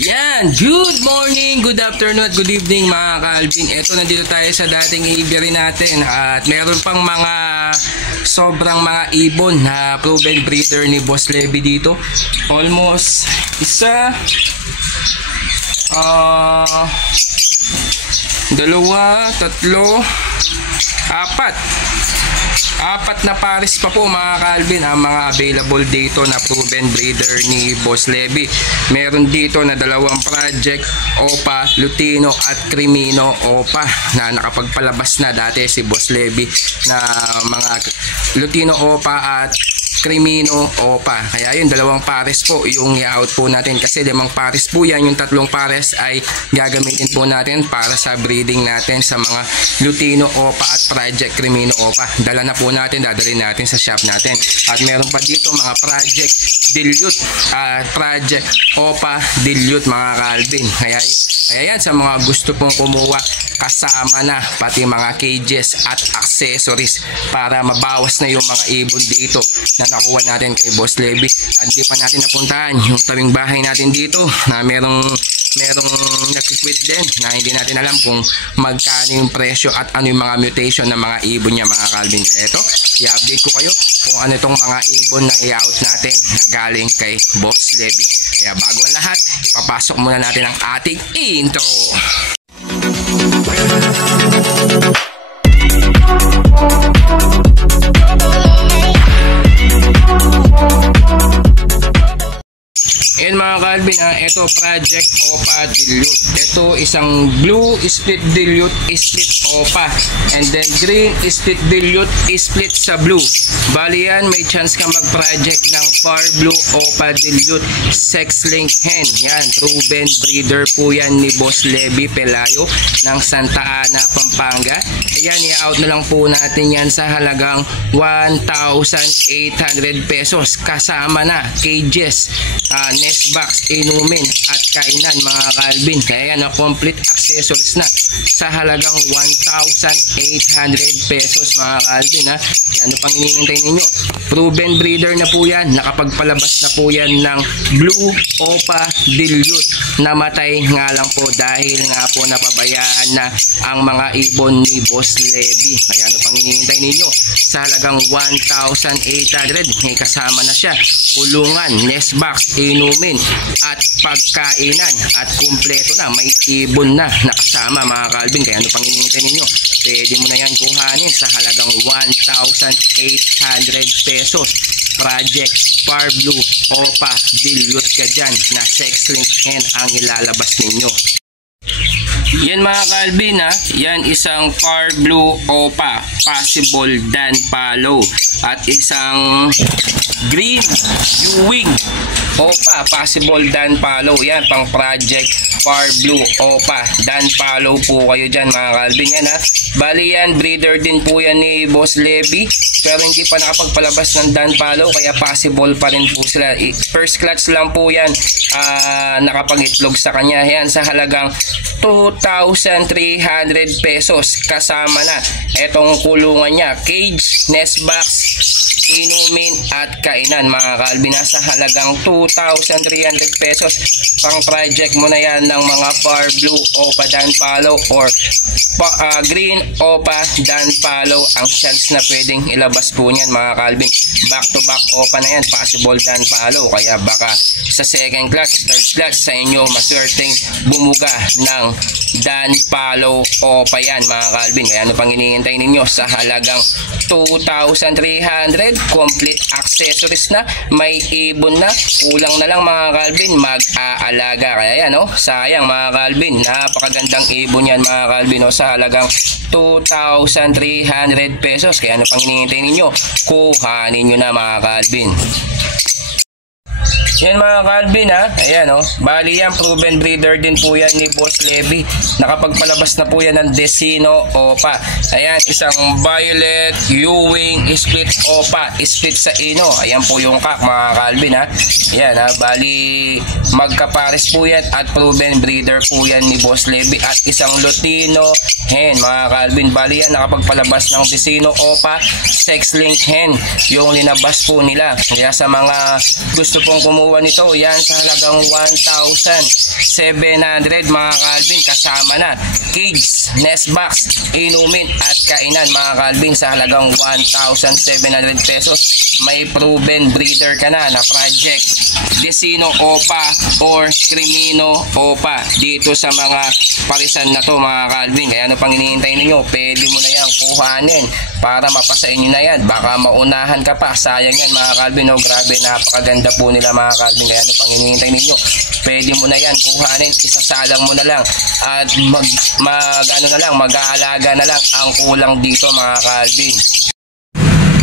Yan, good morning, good afternoon at good evening mga ka-Alvin. Ito, nandito tayo sa dating aviary natin at meron pang mga sobrang mga ibon na proven breeder ni Boss Levy dito. Almost isa, dalawa, tatlo, apat na pares pa po mga ka-Alvin ang mga available dito na proven breeder ni Boss Levy. Meron dito na dalawang project Opa, Lutino at Crimino Opa na nakapagpalabas na dati si Boss Levy na mga Lutino Opa at Crimino Opa. Kaya yun, dalawang pares po yung i-out po natin kasi limang pares po yan. Yung tatlong pares ay gagamitin po natin para sa breeding natin sa mga Lutino Opa at Project Crimino Opa. Dala na po natin, dadalhin natin sa shop natin. At meron pa dito mga Project Dilute at Project Opa Dilute mga ka-Alvin. Kaya yan, sa mga gusto pong kumuha, kasama na pati mga cages at accessories para mabawas na yung mga ibon dito na nakuha natin kay Boss Levy. At di pa natin napuntahan yung tabing bahay natin dito na merong nag-quit din na hindi natin alam kung magkano yung presyo at ano yung mga mutation ng mga ibon niya mga ka-Alvin. Ito, i-update ko kayo kung ano itong mga ibon na i-out natin na galing kay Boss Levy. Kaya bago ang lahat, ipapasok muna natin ang ating intro. Ayan mga ka-Alvin, ito Project Opa Dilute. Ito isang blue split dilute split Opa, and then green split dilute split sa blue. Bali yan, may chance ka mag-project ng Far Blue Opa Dilute sex link hen. Yan, proven breeder po yan ni Boss Levy Pelayo ng Santa Ana, Pampanga. Ayan, i-out na lang po natin yan sa halagang 1,800 pesos kasama na cages, nest box, inumin at kainan mga ka-Alvin. Kaya yan, complete accessories na sa halagang 1,800 pesos mga ka-Alvin. Kaya ano pang hinihintay ninyo? Proven breeder na po yan, nakapagpalabas na po yan ng Blue Opa Dilute. Namatay nga lang po dahil nga po napabayaan na ang mga ibon ni Boss Levy. Kaya ano pang hinihintay ninyo? Sa halagang 1,800, may kasama na siya kulungan, nest box, inumin at pagkainan at kumpleto na, may ibon na nakasama mga ka-Alvin. Kaya ano pang hinihintay ninyo? Pwede mo na yan kuhanin sa halagang 1,800 pesos. Project Far Blue Opa Dilute ka dyan na sex link hen ang ilalabas ninyo. Yan mga ka-Alvin, yan isang Far Blue Opa possible Dan Palo at isang green Ewing Opa possible Dan Palo. Yan pang Project Far Blue Opa Dan Palo po kayo dyan mga ka-Alvin. Yan bali yan, breeder din po yan ni Boss Levy pero hindi pa nakapagpalabas ng Dan Palo kaya possible pa rin po sila. First clutch lang po yan, nakapag-itlog sa kanya. Yan sa halagang 2,300 pesos kasama na etong kulungan niya, cage, nest box, inumin at kainan mga ka-Alvin. Sa halagang 2,300 pesos pang project mo na yan ng mga Far Blue Opa Dan Palo or green Opa Dan Palo. Ang chance na pwedeng ilabas po niyan mga ka-Alvin, back to back Opa na yan, possible Dan Palo. Kaya baka sa second clutch, third clutch sa inyo maswerteng bumuga ng Dan Palo Opa yan mga ka-Alvin. Kaya ano pang hinihintay ninyo? Sa halagang 2,300, complete accessories na, may ibon na, kulang na lang mga ka-Alvin mag-aalaga. Kaya yan sayang mga ka-Alvin, napakagandang ibon yan mga ka-Alvin sa halagang 2,300 pesos. Kaya ano pang hinihintay ninyo? Kuhanin nyo na mga ka-Alvin. Yan mga ka-Alvin ayan bali yan, proven breeder din po yan ni Boss Levy. Nakapagpalabas na po yan ng Decino Opa. Ayan, isang violet Ewing split Opa, split sa ino. Ayan po yung kak mga ka-Alvin Ayan bali magkapares po yan at proven breeder po yan ni Boss Levy. At isang Lutino hen mga Calvin. Bali yan nakapagpalabas ng Desino Opa Sex Link hen yung linabas po nila. Kaya sa mga gusto pong kumuha nito, yan sa halagang 1,700 mga Calvin, kasama na cage, nest box, inumin at kainan mga Calvin sa halagang 1,700 pesos. May proven breeder ka na project Desino Opa or Crimino Opa dito sa mga parisan na to mga Calvin. Kaya ano pang hinihintay ninyo? Pwede mo na yan kuhanin para mapasa inyo na yan. Baka maunahan ka pa, sayang yan mga Calvin. Grabe, napakaganda po nila mga Calvin. Kaya ano pang hinihintay ninyo? Pwede mo na yan kuhanin, isasalang mo na lang at mag-aalaga na lang ang kulang dito mga Calvin.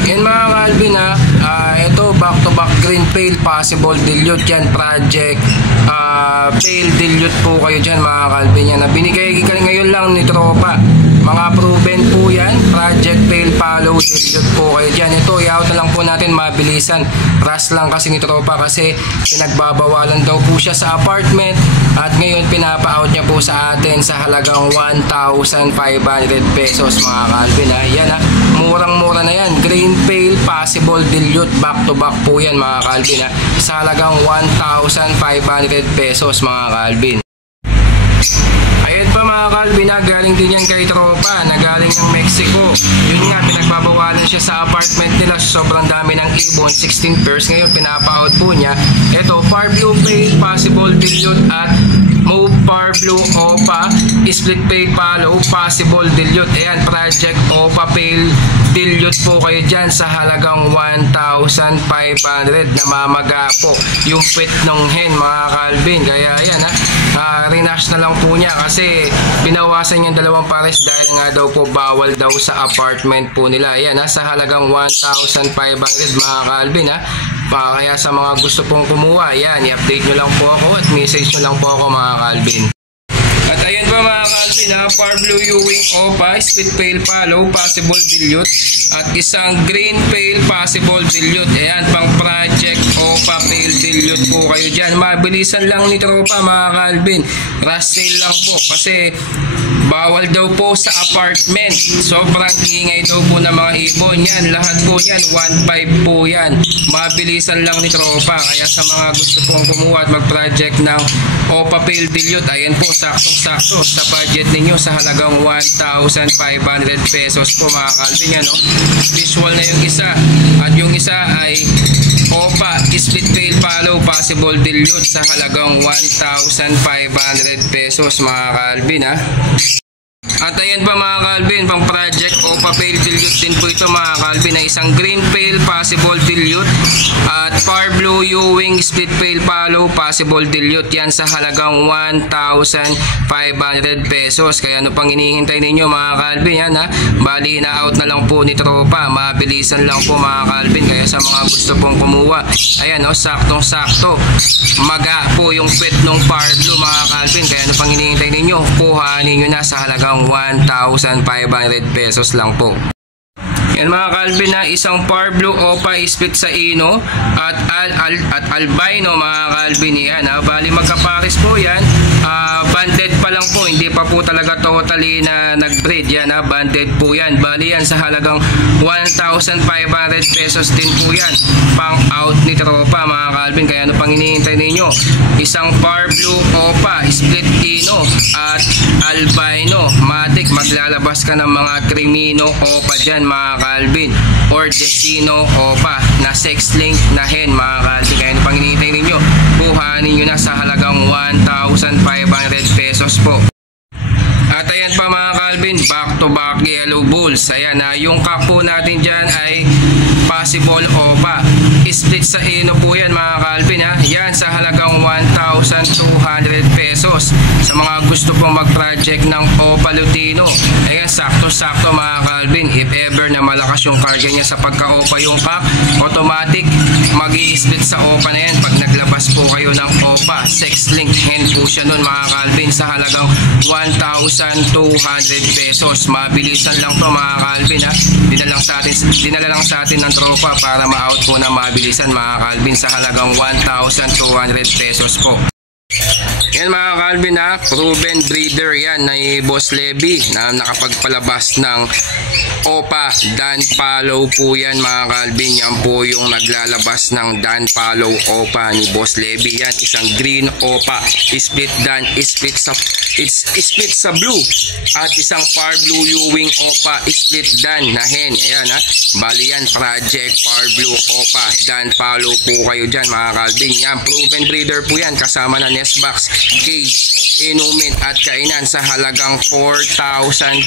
Yan mga Calvin ito back to back green pale possible dilute yan, project pale dilute po kayo dyan mga Calvin. Yan na binigay ngayon lang ni tropa, mga proven po yan, project pale follow dilute po kayo dyan. Ito i-out na lang po natin mabilisan, rush lang kasi ni tropa kasi pinagbabawalan daw po siya sa apartment at ngayon pinapa-out niya po sa atin sa halagang 1,500 pesos mga Calvin. Yan murang-mura na yan, green pale possible dilute back to back po yan mga Calvin sa halagang 1,500 pesos mga Calvin. Ayun pa mga Calvin galing din yan kay tropa na galing ng Mexico. Yun nga, pinagbabawalan siya sa apartment nila, sobrang dami ng ibon, 16 pairs. Ngayon pinapa-out po niya ito, far blue pale possible dilute at move far blue Opa split pale follow possible dilute. Ayan, project Opa pale dilute po kayo dyan sa halagang 1,500. Namamaga po yung pet ng hen mga Calvin. Kaya ayan rinash na lang po niya kasi binawasan yung dalawang pares dahil nga daw po bawal daw sa apartment po nila. Ayan sa halagang 1,500 mga Calvin kaya sa mga gusto pong kumuha, yan, i-update nyo lang po ako at message nyo lang po ako mga Calvin. At ayan pa mga Calvin far blue Ewing Opa split pale follow possible dilute at isang green pale possible dilute. Ayan, pang project Opa pale dilute po kayo dyan. Mabilisan lang ni tropa mga Calvin, rush sale lang po kasi bawal daw po sa apartment, sobrang ingay daw po ng mga ibon. Yan, lahat po yan 1,500 po yan. Mabilisan lang ni tropa, kaya sa mga gusto pong kumuha at mag-project ng Opa pale dilute, ayan po, saktong-sakto sa budget ninyo sa halagang 1,500 pesos po mga Calvin. Yan visual na yung isa at yung isa ay Opa split pale follow possible dilute sa halagang 1,500 pesos mga Calvin At ayan pa mga Calvin, pang project Opa pale dilute din po ito mga Calvin na isang green pale possible dilute at far blue Ewing split pale follow possible dilute. Yan sa halagang 1,500 pesos. Kaya ano pang hinihintay ninyo mga Calvin? Yan bali na out na lang po ni tropa, mabilisan lang po mga Calvin. Kaya sa mga gusto pong kumuha, ayan saktong-sakto maga po yung pet ng far blue mga Calvin. Kaya ano pang hinihintay ninyo? Kuhanin nyo na sa halagang 1,500 pesos lang po. Yan mga Calvin isang far blue Opa split sa ino at albino mga Calvin yan bali magkapares po yan. Banded pa lang po, hindi pa po talaga totally na nag-breed yan banded po yan. Bali yan sa halagang 1,500 pesos din po yan, pang out ni tropa mga Calvin. Kaya ano pang hinihintay ninyo? Isang far blue Opa split ino at albino matic, maglalabas ka ng mga Crimino Opa dyan mga Calvin or Desino Opa na sex link na hen mga Calvin. Kaya ano pang hinihintay ninyo? Kuhanin nyo na sa halagang 1,500 pesos po. At ayan pa mga Calvin, back to back yellow bulls. Ayan yung cock po natin dyan ay possible Opa split sa ino po yan mga Calvin yan sa halagang 1,200 pesos. Sa mga gusto pong mag-project ng Opa Lutino, ayan sakto-sakto mga Calvin. If ever na malakas yung karga niya sa pagka-Opa yung cock, automatic mag-i-split sa Opa na yan pag naglabas po kayo ng Opa. Sex link hen po siya nun mga Calvin sa halagang 1,200 pesos. Mabilisan lang to mga Calvin dinala lang sa atin ng tropa para ma-out po na mabilisan mga Calvin sa halagang 1,200 pesos po. Yan mga Calvin ha, proven breeder yan na Boss Leby na nakapagpalabas ng Opa Dan Palo po yan mga Calvin. Yan po yung naglalabas ng Dan Palo Opa ni Boss Leby. Yan isang green Opa, split Dan, split sa blue, at isang far blue Ewing Opa, split Dan na hen. Ayan ha, bali yan project far blue Opa Dan Palo po kayo dyan mga Calvin. Yan proven breeder po yan, kasama na nest box, cage, inumin at kainan sa halagang 4,500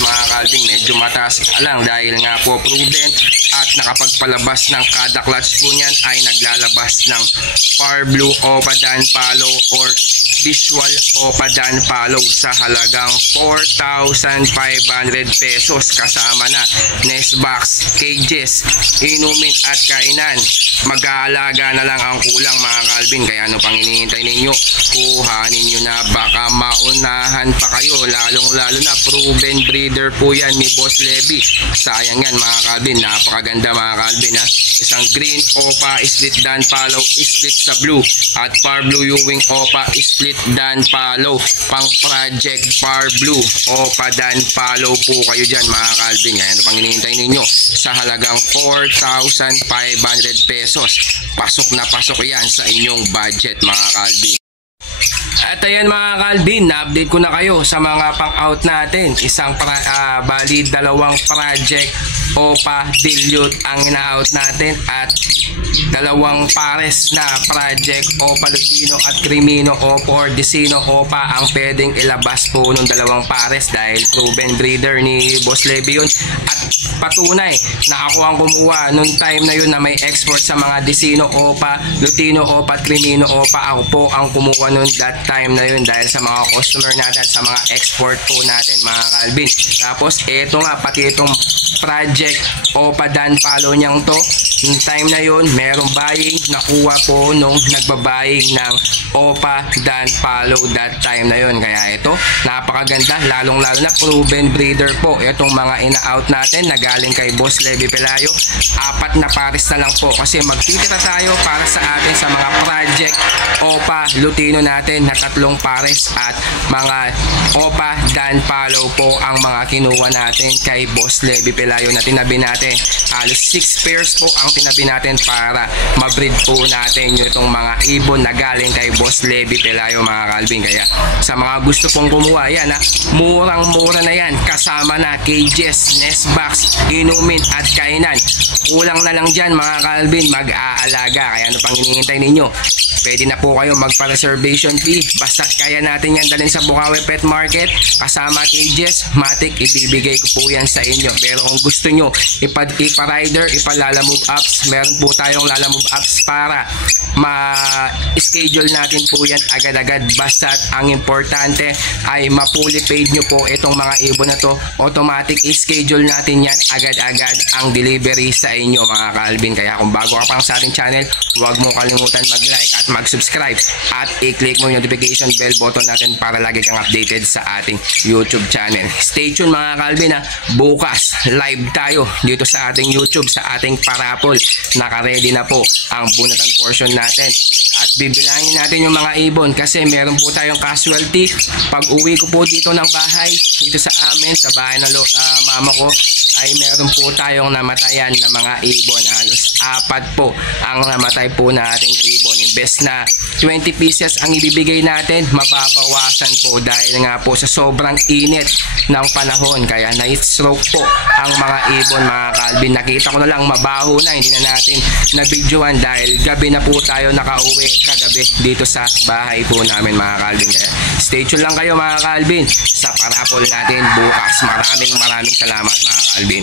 mga Calvin. Medyo mataas lang dahil nga po proven at nakapagpalabas ng kada clutch po niyan ay naglalabas ng far blue Opa Dan Palo or visual Opa Dan Palo sa halagang 4,500 pesos, kasama na nest box, cages, inumin at kainan. Mag-aalaga na lang ang kulang mga Calvin, kaya ano pang hinihintay ninyo? Kuhanin nyo na, baka maunahan pa kayo, lalong lalo na proven breeder po yan ni Boss Leby. Sayang yan mga Calvin, napakaganda mga Calvin ha. Isang green Opa, split Dan Palo, split sa blue, at far blue Ewing Opa, split Dan Palo, pang project far blue Opa Dan Palo po kayo dyan mga Calvin. Kaya ano pang hinihintay ninyo? Sa halagang 4,500 pesos, pasok na pasok yan sa inyong budget mga Calvin. At ayan mga Calvin, na-update ko na kayo sa mga pang-out natin. Bali dalawang project Opa Dilute ang ina-out natin, at dalawang pares na project Opa Lutino at Crimino Opa or Decino Opa ang pwedeng ilabas po ng dalawang pares dahil proven breeder ni Boss Leby yun. At patunay na ako ang kumuha nung time na yun na may export sa mga Decino Opa, Lutino Opa at Crimino Opa. Ako po ang kumuha nung that time na yun dahil sa mga customer natin, sa mga export po natin mga Calvin. Tapos eto nga, pati itong project Opa Dan Palo niyang to, yung time na yun merong buying, nakuha po nung nagbabaying ng Opa Dan Palo that time na yun. Kaya ito, napakaganda, lalong lalo na proven breeder po itong mga ina-out natin na galing kay Boss Leby Pelayo. 4 na pares na lang po kasi magtitira tayo para sa atin sa mga project Opa Lutino natin na 3 pares, at mga Opa Dan Palo po ang mga kinuha natin kay Boss Leby Pelayo na tinabi natin. Halos 6 pairs po ang tinabi natin para mabreed po natin yung itong mga ibon na galing kay Boss Leby Pelayo mga Calvin. Kaya sa mga gusto pong kumuha, yan ha, murang-mura na yan, kasama na cages, nest box, inumin at kainan. Kulang na lang dyan mga Calvin, mag-aalaga. Kaya ano pang hinihintay ninyo? Pwede na po kayo magpa-reservation fee, basta't kaya natin yan dalhin sa Bukawi Pet Market kasama cages, matic, ibibigay ko po yan sa inyo. Pero kung gusto nyo ipa-rider, ipa-lalamove apps, meron po tayong lalamove apps para ma-schedule natin po yan agad-agad. Basta't ang importante ay ma-fully paid nyo po itong mga ibon na to, automatic i-schedule natin yan agad-agad ang delivery sa inyo mga Calvin. Kaya kung bago ka pang sa ating channel, huwag mo kalimutan mag-like at mag-subscribe at i-click mo yung notification bell button natin para lagi kang updated sa ating YouTube channel. Stay tuned mga Calvin ha. Bukas live tayo dito sa ating YouTube, sa ating parapol. Naka-ready na po ang bunatan portion natin at bibilangin natin yung mga ibon kasi meron po tayong casualty. Pag uwi ko po dito ng bahay, dito sa amin, sa bahay ng mama ko, ay meron po tayong namatayan na mga ibon. Halos 4 po ang namatay po nating ibon. Imbes na 20 pieces ang ibibigay natin, mababawasan po dahil nga po sa sobrang init ng panahon. Kaya na-stroke po ang mga ibon mga Calvin. Nakita ko na lang mabaho na, hindi na natin na-videoan dahil gabi na po tayo nakauwi kagabi dito sa bahay po namin mga Calvin. Kaya stay tuned lang kayo mga Calvin sa parapol natin bukas. Maraming salamat mga Calvin.